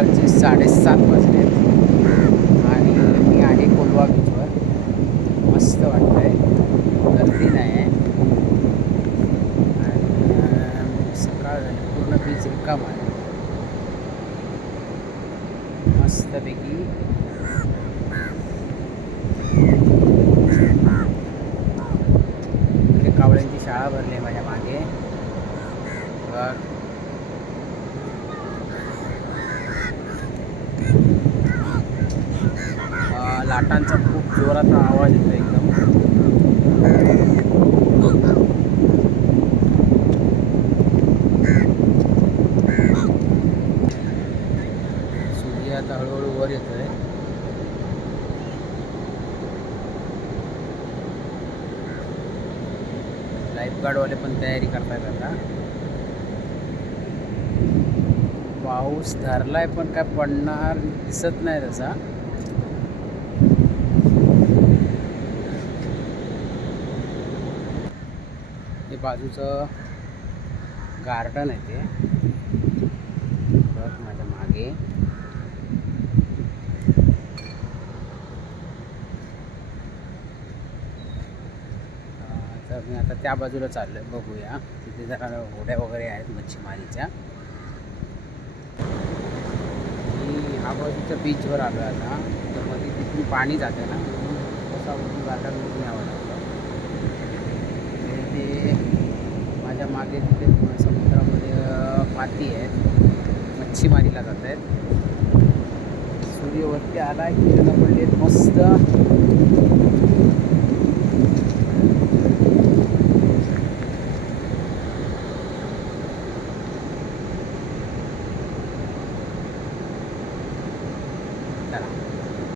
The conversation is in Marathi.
सकाळचे 7:30 वाजले आणि मी आहे कोलवा बीचवर. मस्त वाटतंय, गर्दी नाही आहे आणि सकाळ झाली, पूर्ण बीच रिकाम आहे. मस्तपैकी इकडे कावळ्यांची शाळा भरली आहे माझ्या मागे. लाटांचा खूप जोरात आवाज येतो एकदम. सूर्य आता हळूहळू वर येतोय. लाईफगार्डवाले पण तयारी करतायत आता. पाऊस धरलाय पण काय पडणार दिसत नाही तसा. हे बाजूचं गार्डन आहे ते बघ माझ्या मागे. तर मी आता त्या बाजूला चाललोय, बघूया. तिथे जरा होड्या वगैरे आहेत मच्छीमारीच्या. मी हा बाजूच्या बीचवर आलो आता. तर मध्ये तिथून पाणी जाते ना, कसा गार्डनमधून यावं लागतं. ते माझ्या मागे तिथे समुद्रामध्ये माती आहे, मच्छीमारीला जात आहेत. सूर्यवरती आला की किरण पडले मस्त. चला.